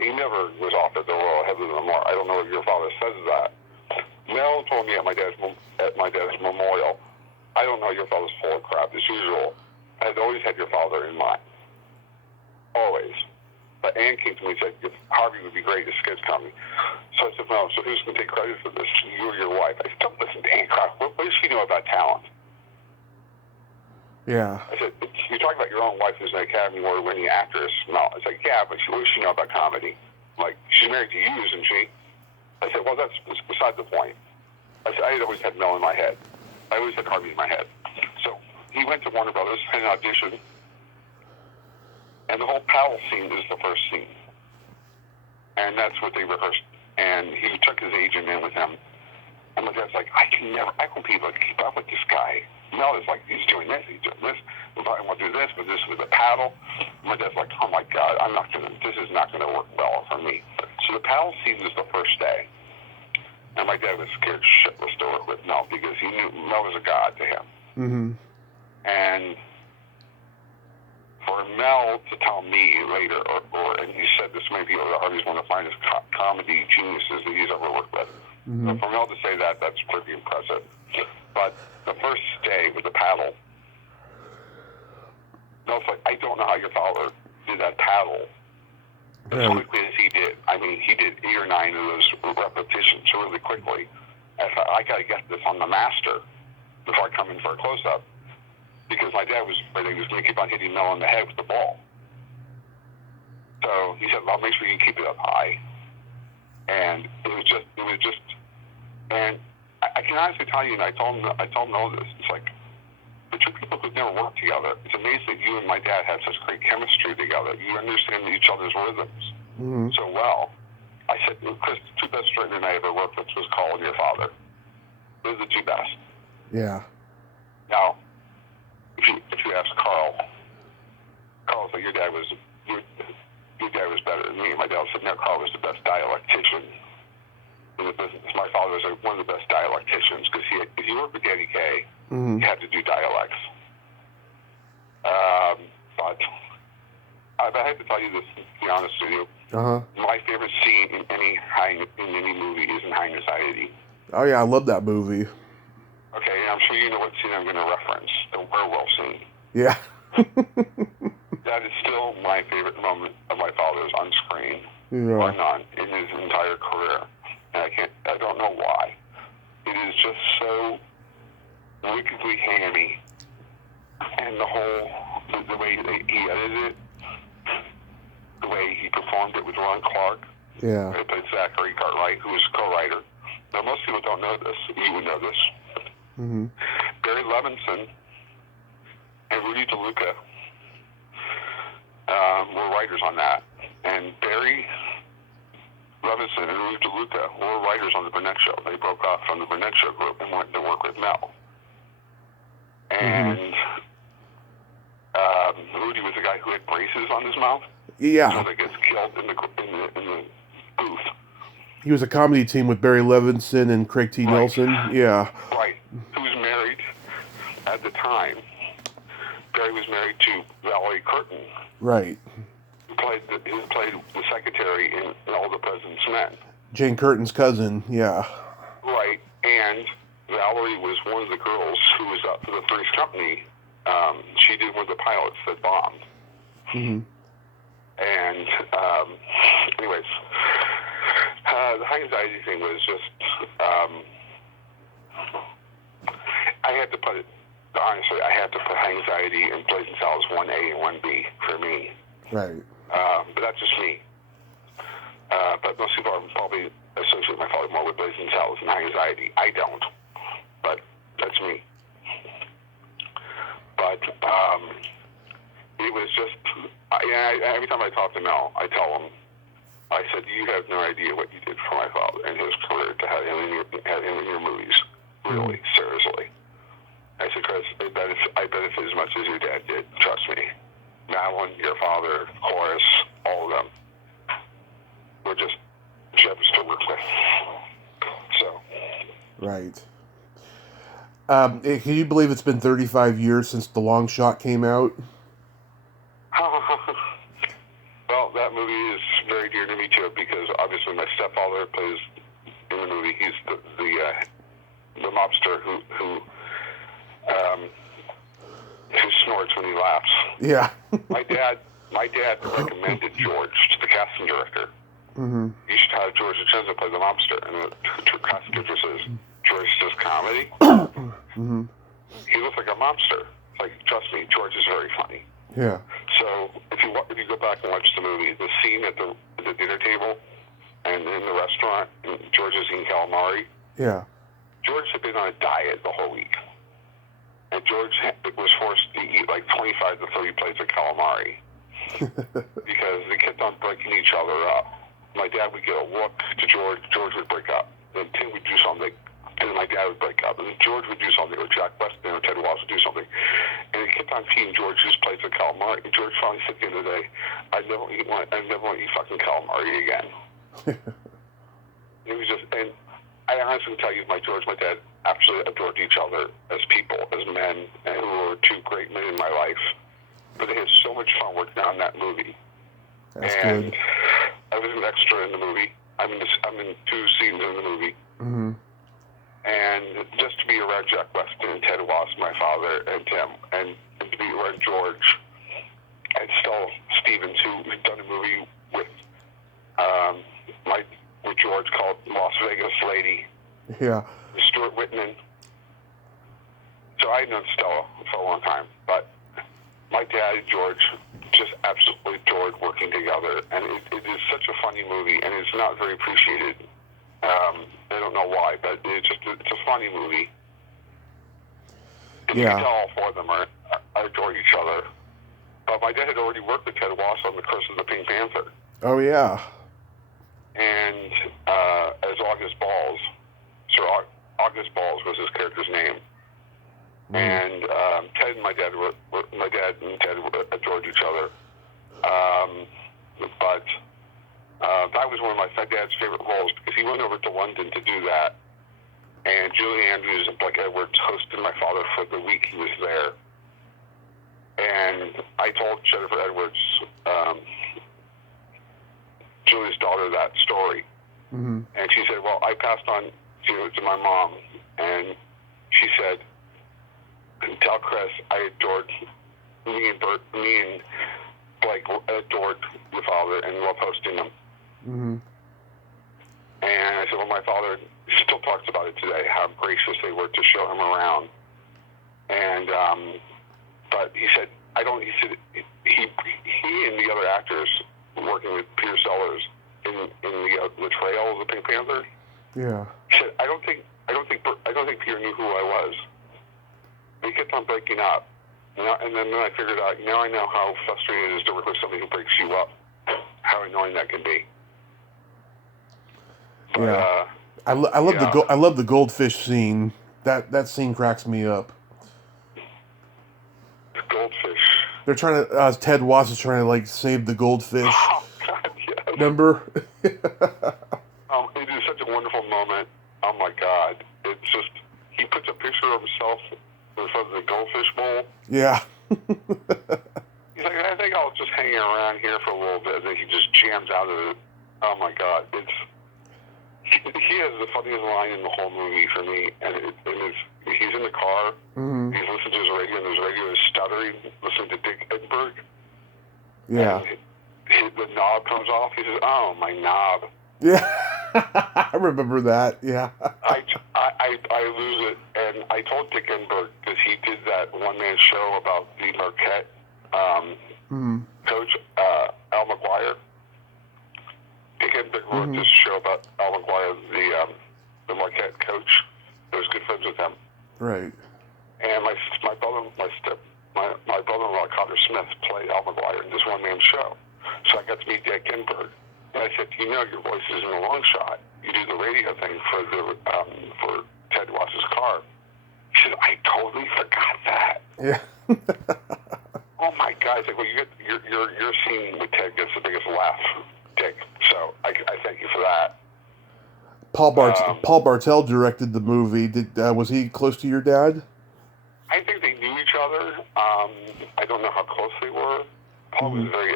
He never was offered the role of Heli Lamar. I don't know if your father says that. Mel told me at my dad's memorial, I don't know, your father's full of crap, as usual. I've always had your father in mind. Always. But Ann came to me and said, Harvey would be great at sketch comedy. So I said, no, so who's going to take credit for this? You or your wife? I said, don't listen to Ann Croft. What does she know about talent? Yeah. I said, you're talking about your own wife who's an Academy Award-winning actress. No. I said, yeah, but what does she know about comedy? Like, she's married to you, isn't she? I said, well, that's beside the point. I said, I had always had Mel in my head. I always had Harvey in my head. So Warner Brothers, had an audition, and the whole paddle scene is the first scene. And that's what they rehearsed. And he took his agent in with him. And my dad's like, I won't be able to keep up with this guy. Mel is like, he's doing this. I want to do this, but this with a paddle. My dad's like, oh my God, this is not going to work well for me. So the paddle scene was the first day. And my dad was scared shitless to work with Mel because he knew Mel was a god to him. Mm-hmm. And for Mel to tell me later, and he said this, maybe Harvey's one of the finest comedy geniuses that he's ever worked with. Mm-hmm. So for Mel to say that, that's pretty impressive. But the first day with the paddle, Mel's like, I don't know how your father did that paddle as quickly as he did. I mean, he did 8 or 9 of those repetitions really quickly. I thought, I got to get this on the master before I come in for a close-up. Because my dad was afraid he was going to keep on hitting Mel in the head with the ball. So he said, well, make sure you keep it up high. And it was just, and I can honestly tell you, and I told Mel this, it's like, the two people who've never worked together, it's amazing that you and my dad have such great chemistry together. You understand each other's rhythms so well. I said, Chris, the 2 best straight men I ever worked with was Carl and your father. Those are the 2 best. Yeah. Now, if you ask Carl's like, your dad was better than me. My dad said, no, Carl was the best dialectician in the business. My father was one of the best dialecticians because if you work with Daddy K, you had to do dialects. But I have to tell you this, to be honest with you. My favorite scene in any movie is in High Anxiety. Oh yeah, I love that movie. Okay, I'm sure you know what scene I'm going to reference, the werewolf scene. Yeah. That is still my favorite moment of my father's on screen, Yeah. or none, in his entire career. And I don't know why. It is just so wickedly hammy. And the way that he edited it, the way he performed it with Ron Clark. Yeah. He played Zachary Cartwright, who was a co-writer. Now, most people don't know this. You would know this. Mm-hmm. Barry Levinson and Rudy DeLuca were writers on that. And Barry Levinson and Rudy DeLuca were writers on the Burnett Show. They broke off from the Burnett Show group and went to work with Mel. And Rudy was the guy who had braces on his mouth. Yeah. So that gets killed in the booth. He was a comedy team with Barry Levinson and Craig T. Nelson. Yeah. Right. Who was married at the time. Barry was married to Valerie Curtin. Right. Who played the secretary in All the President's Men. Jane Curtin's cousin. Yeah. Right. And Valerie was one of the girls who was up for the Three's Company. She did one of the pilots that bombed. Mm-hmm. And anyways, the High Anxiety thing was just, I had to put it, honestly, I had to put High Anxiety and Blazing Saddles 1A and 1B for me. Right. But that's just me. But most people probably associate my father more with Blazing Saddles and High Anxiety. I don't. But that's me. But it was just, every time I talk to Mel, I tell him, I said, you have no idea what you did for my father and his career to have him in your movies. Really, seriously. I said, Chris, I benefit as much as your dad did. Trust me. Madeline, your father, Horace, all of them were just gems to work with. So. Right. Can you believe it's been 35 years since The Long Shot came out? Well, that movie is very dear to me too, because obviously my stepfather plays in the movie. He's the mobster who snorts when he laughs. Yeah. My dad recommended George to the casting director. Mm-hmm. You should have George DeCenza play the mobster, and the casting director says, George does comedy. Mm-hmm. He looks like a mobster. It's like, trust me, George is very funny. Yeah. So if you go back and watch the movie, the scene at the dinner table and in the restaurant, and George is eating calamari. Yeah. George had been on a diet the whole week, and George was forced to eat like 25 to 30 plates of calamari because they kept on breaking each other up. My dad would get a look to George. George would break up. Then Tim would do something. And then my dad would break up. And then George would do something, or Jack Weston or Ted Wallace would do something. And he kept on feeding George these plates of calamari. And George finally said at the end of the day, I never want to eat fucking calamari again. It was just, and I honestly tell you, my dad absolutely adored each other as people, as men, and who were two great men in my life. But they had so much fun working on that movie. That's and good. I was an extra in the movie. I'm in 2 scenes in the movie. Mm-hmm. And just to be around Jack Weston and Ted Wallace, my father, and Tim, and to be around George and Stella Stevens, who had done a movie with George called Las Vegas Lady. Yeah. Stuart Whitman. So I had known Stella for a long time, but my dad and George just absolutely adored working together, and it is such a funny movie, and it's not very appreciated. I don't know why, but it's a funny movie. And you can tell all 4 of them adore each other. But my dad had already worked with Ted Wallace on The Curse of the Pink Panther. Oh, yeah. And as August Balls, Sir August Balls was his character's name. Mm. And Ted and my dad and Ted adored each other. But that was one of my dad's favorite roles because he went over to London to do that. And Julie Andrews and Blake Edwards hosted my father for the week he was there. And I told Jennifer Edwards, Julie's daughter, that story. Mm-hmm. And she said, well, I passed on to my mom. And she said, tell Chris I adored, me and Blake adored your father and love hosting him. Mm-hmm. And I said, well, my father still talks about it today, how gracious they were to show him around. And, but he said, he said, he and the other actors working with Peter Sellers in the trail of the Pink Panther. Yeah. He said, I don't think Peter knew who I was. He kept on breaking up. And then I figured out, now I know how frustrating it is to work with somebody who breaks you up. How annoying that can be. But, yeah. I love the goldfish scene. That scene cracks me up. The goldfish. They're trying to. Ted Wallace is trying to like save the goldfish. Oh God, yes. Remember? It is such a wonderful moment. Oh my God! It's just he puts a picture of himself in front of the goldfish bowl. Yeah. He's like, I think I'll just hang around here for a little bit. And then he just jams out of it. Oh my God! He has the funniest line in the whole movie for me, and he's in the car. Mm-hmm. He's listening to his radio, and his radio is stuttering, listening to Dick Edinburgh. Yeah. And the knob comes off. He says, "Oh, my knob." Yeah, I remember that. Yeah. I lose it, and I told Dick Edinburgh because he did that one-man show about the Marquette coach, Al McGuire. Dick Edinburgh wrote this show about Al McGuire, the Marquette coach. I was good friends with him. Right. And my brother-in-law Connor Smith played Al McGuire in this one-man show. So I got to meet Dick Edinburgh. And I said, you know, your voice is in a long shot. You do the radio thing for Ted Wallace's car. He said, I totally forgot that. Yeah. Oh my God! He's like, well, your scene with Ted gets the biggest laugh, Dick. So I thank you for that. Paul Bartel directed the movie. Was he close to your dad? I think they knew each other. I don't know how close they were. Paul was a very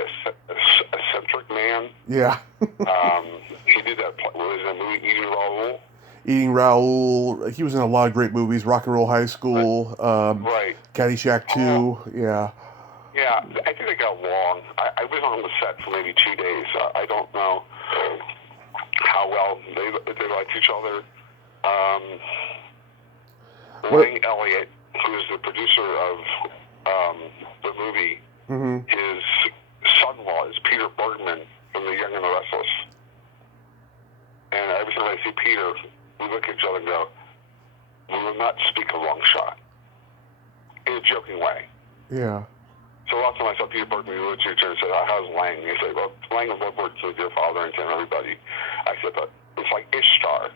eccentric man. Yeah. He did that movie, Eating Raoul. Eating Raoul. He was in a lot of great movies. Rock and Roll High School. Right. Caddyshack 2. Yeah. Yeah, I think they got along. I was on the set for maybe 2 days. I don't know how well they liked each other. Wayne Elliott, who is the producer of the movie, his son-in-law is Peter Bergman from The Young and the Restless. And every time I see Peter, we look at each other and go, we will not speak a long shot. a joking way. Yeah. So last time I saw Peter Berkman in the literature and said, how's Lang? And he said, well, Lang and Woodward killed your father and everybody. I said, but it's like Ishtar.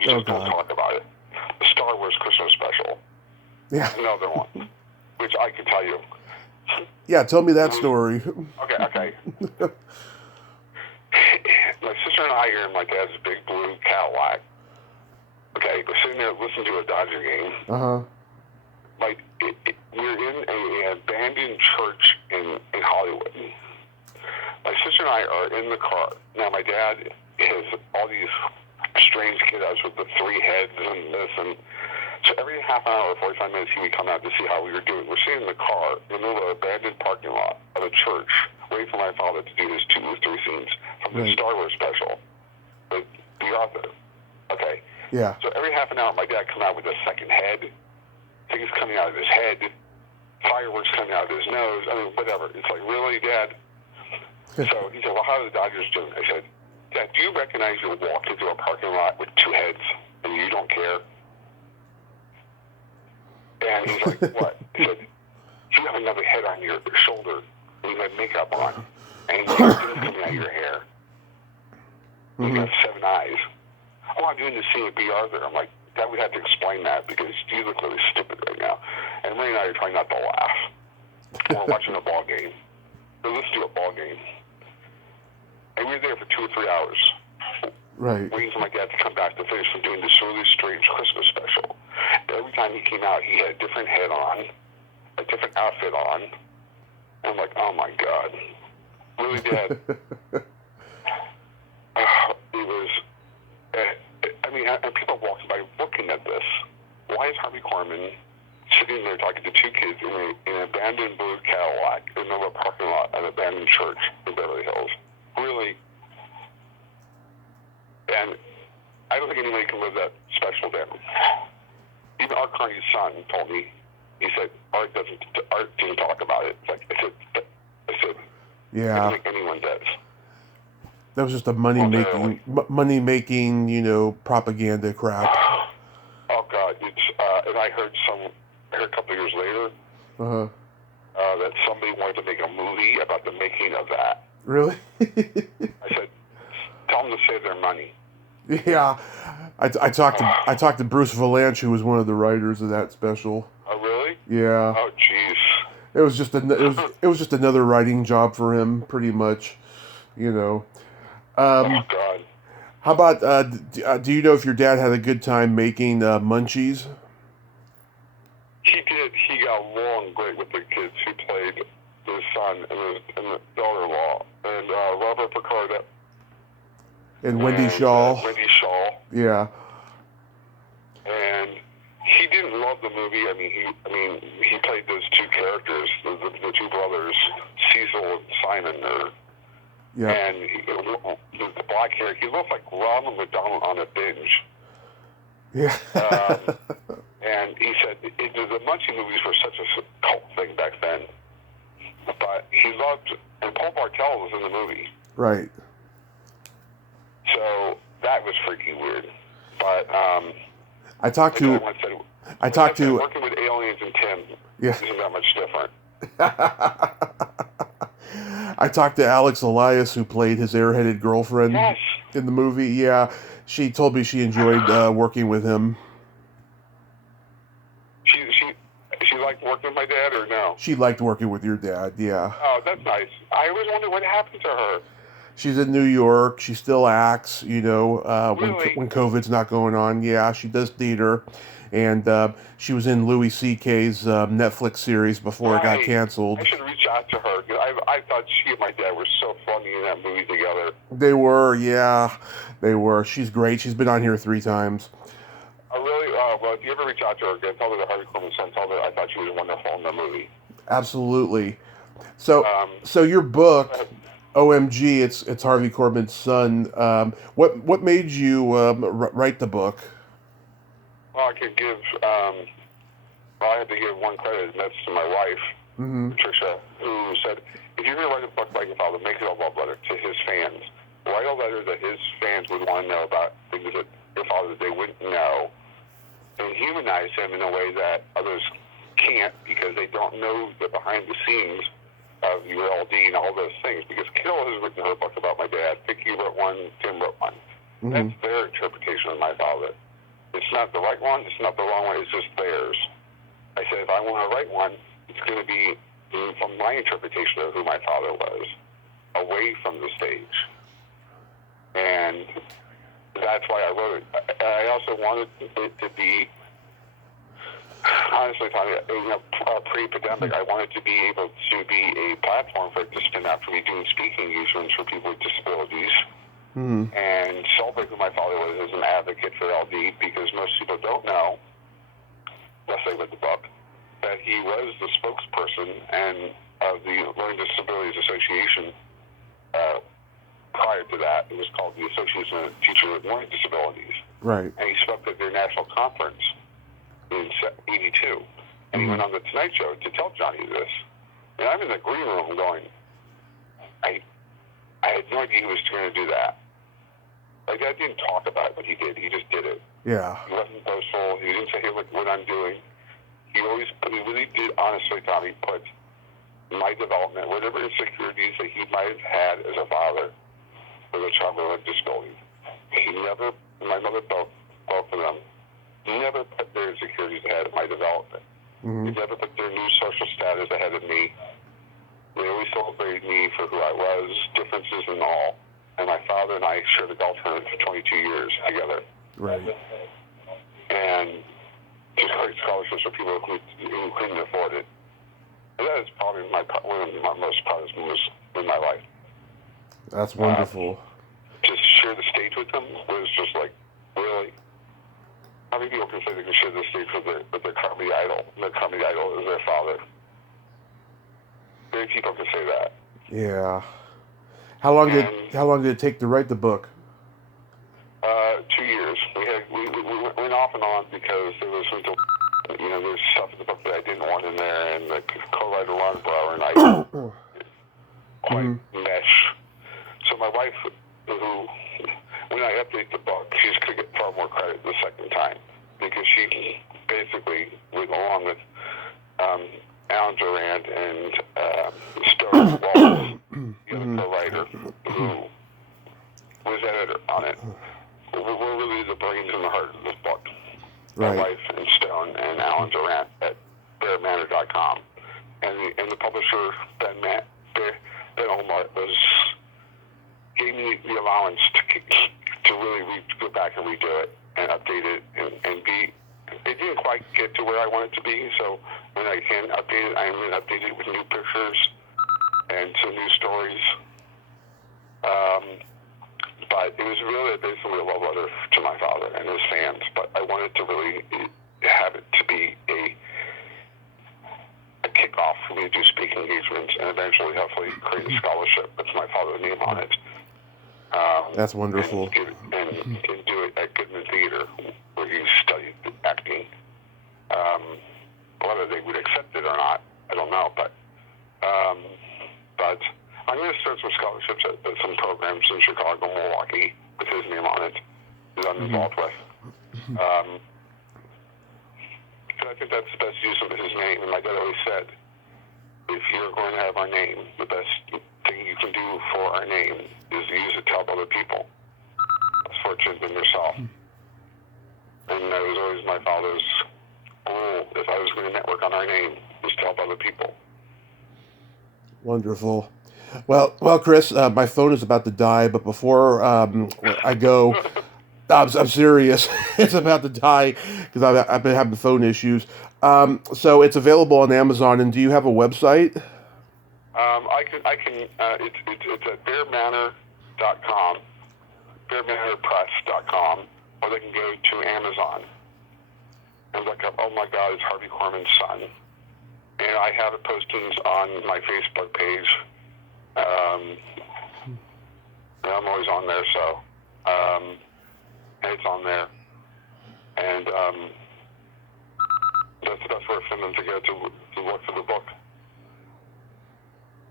You just don't talk about it. The Star Wars Christmas special. Yeah. Another one, which I can tell you. Yeah, tell me that story. Okay. My sister and I are in my dad's big blue Cadillac. Okay, we're sitting there listening to a Dodger game. Uh-huh. Like, we're in an abandoned church in Hollywood. My sister and I are in the car. Now, my dad has all these strange kiddos with the 3 heads and this, and so every half an hour or 45 minutes he would come out to see how we were doing. We're sitting in the car in the middle of an abandoned parking lot of a church, waiting for my father to do his 2 or 3 scenes from the Star Wars special with the author. Okay? Yeah. So every half an hour, my dad come out with a second head, things coming out of his head, fireworks coming out of his nose. I mean, whatever. It's like, really, Dad? So he said, well, how are the Dodgers doing? I said, Dad, do you recognize you'll walk into a parking lot with 2 heads and you don't care? And he's like, what? He said, you have another head on your shoulder and you have makeup on and you have things coming out of your hair. You have 7 eyes. Oh, I'm doing this scene with B. Arthur. I'm like, Dad, we have to explain that because you look really stupid right now. And Marie and I are trying not to laugh. We're watching a ball game. So let's do a ball game. And we were there for 2 or 3 hours. Right. Waiting for my dad to come back to finish from doing this really strange Christmas special. Every time he came out, he had a different head on, a different outfit on. And I'm like, oh my God. Really, Dad? It was... and people walking by looking at this. Why is Harvey Korman sitting there talking to 2 kids in an abandoned blue Cadillac in the parking lot at an abandoned church in Beverly Hills? Really? And I don't think anybody can live that special down. Even Art Carney's son told me, he said, Art didn't talk about it. I said, yeah. I don't think anyone does. That was just a money making, propaganda crap. Oh God! And I heard a couple of years later that somebody wanted to make a movie about the making of that. Really? I said, tell them to save their money. Yeah, I talked to Bruce Valanche, who was one of the writers of that special. Oh really? Yeah. Oh jeez. It was just another writing job for him, pretty much. Oh God. How about, do you know if your dad had a good time making munchies? He did. He got along great with the kids who played his son and the daughter-in-law. And Robert Picardo. And Wendy Shaw. Wendy Shaw. Yeah. And he didn't love the movie. He played those 2 characters, the 2 brothers, Cecil and Simon, yeah. And the black hair, he looked like Ronald McDonald on a binge. Yeah. And he said the Munchie movies were such a cult thing back then. But he loved, and Paul Bartel was in the movie. Right. So that was freaking weird. But I talked to working with aliens and Tim isn't that much different. I talked to Alex Elias, who played his airheaded girlfriend in the movie. Yeah, she told me she enjoyed working with him. She liked working with my dad, or no? She liked working with your dad, yeah. Oh, that's nice. I always wondered what happened to her. She's in New York. She still acts, Really? when COVID's not going on. Yeah, she does theater. And she was in Louis C.K.'s Netflix series before it got canceled. I should reach out to her. I thought she and my dad were so funny in that movie together. They were, yeah. They were. She's great. She's been on here 3 times. Oh, really? Well, if you ever reach out to her again, tell her that Harvey Korman's son, tell her I thought she was wonderful in the movie. Absolutely. So your book, OMG, it's Harvey Korman's son. What made you write the book? Well, I had to give one credit, and that's to my wife, Patricia, who said, if you're going to write a book like your father, make it a love letter to his fans. Write a letter that his fans would want to know about things that your father they wouldn't know, and humanize him in a way that others can't because they don't know the behind the scenes of your LD and all those things. Because Carol has written her book about my dad. Vicky wrote one. Tim wrote one. Mm-hmm. That's their interpretation of my father. It's not the right one. It's not the wrong one. It's just theirs. I said, if I want to write one, it's going to be from my interpretation of who my father was, away from the stage. And that's why I wrote it. I also wanted it to be, honestly, pre-pandemic, I wanted to be able to be a platform for it to spin out to be doing speaking engagements for people with disabilities. Mm-hmm. And celebrate who my father was as an advocate for LD, because most people don't know, unless they read the book, that he was the spokesperson and of the Learning Disabilities Association. Prior to that, it was called the Association of Teachers with Learning Disabilities. Right. And he spoke at their national conference in '82. And he went on the Tonight Show to tell Johnny this. And I'm in the green room going, I had no idea he was going to do that. Like, I didn't talk about it, but he did. He just did it. Yeah. He wasn't boastful. He didn't say, hey, look what I'm doing. He really did, honestly, Tommy, put my development, whatever insecurities that he might have had as a father with a child with a disability. He never, my mother, both of them, never put their insecurities ahead of my development. Mm-hmm. He never put their new social status ahead of me. They always celebrated me for who I was, differences and all. And my father and I shared a golf tournament for 22 years together. Right. And just great scholarships for people who couldn't afford it. And that is probably one of my most proudest moments in my life. That's wonderful. Just share the stage with them was just like, really? How many people can say they can share the stage with their comedy idol? And their comedy idol is their father. Very few people can say that. Yeah. How long did it take to write the book? 2 years. We went off and on because there was there's stuff in the book that I didn't want in there, and the co-writer Ron Brower and I quite mesh. So my wife, who when I update the book, she's going to get far more credit the second time, because she basically went along with Alan Durant and Stone Wallace, the other co-writer, who was editor on it. We're really the brains and the heart of this book. Right. My wife and Stone and Alan Durant at bearmanor.com. And the publisher, Ben Omar, gave me the allowance to really go back and redo it and update it and be. It didn't quite get to where I want it to be, so when I can update it, I'm going to update it with new pictures and some new stories. But it was really basically a love letter to my father and his fans. But I wanted to really have it to be a kickoff for me to do speaking engagements and eventually, hopefully, create a scholarship with my father's name on it. That's wonderful. And do it at Goodman Theater, where he studied acting. Whether they would accept it or not, I don't know. But I'm going to start some scholarships at some programs in Chicago, Milwaukee, with his name on it, that I'm involved with. So I think that's the best use of his name. And my dad always said, if you're going to have our name, the best thing you can do for our name is use it to help other people, less fortunate than yourself. And that was always my father's rule. If I was going to network on our name, was to help other people. Wonderful. Well, Chris, my phone is about to die, but before I go, I'm serious. It's about to die because I've been having phone issues. So it's available on Amazon. And do you have a website? I can. It's at bearmanor.com, bearmanorpress.com, or they can go to Amazon and look up. Oh my God, it's Harvey Korman's son. And I have postings on my Facebook page. I'm always on there, so and it's on there, and that's the best way for them to go to look for the book.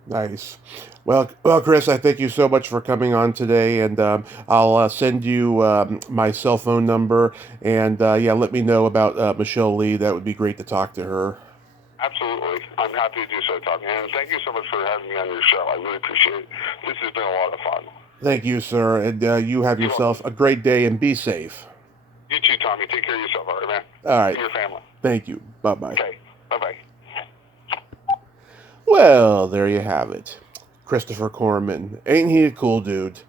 Nice. Well, Chris, I thank you so much for coming on today, and I'll send you my cell phone number, and let me know about Michelle Lee. That would be great to talk to her. Absolutely. I'm happy to do so, Tommy. And thank you so much for having me on your show. I really appreciate it. This has been a lot of fun. Thank you, sir, and you have yourself a great day and be safe. You too, Tommy. Take care of yourself, all right, man? All right. And your family. Thank you. Bye-bye. Okay. Bye-bye. Well, there you have it. Christopher Korman. Ain't he a cool dude?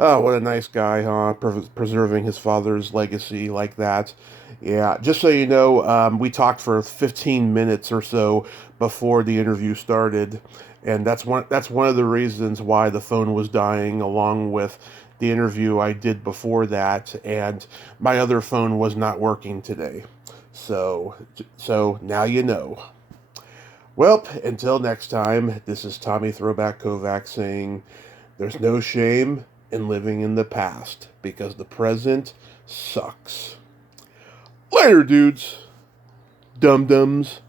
Oh, what a nice guy, huh? Preserving his father's legacy like that. Yeah, just so you know, we talked for 15 minutes or so before the interview started, and that's one of the reasons why the phone was dying, along with the interview I did before that, and my other phone was not working today. So now you know. Well, until next time, this is Tommy Throwback Kovac saying, there's no shame in living in the past, because the present sucks. Later, dudes. Dum-dums.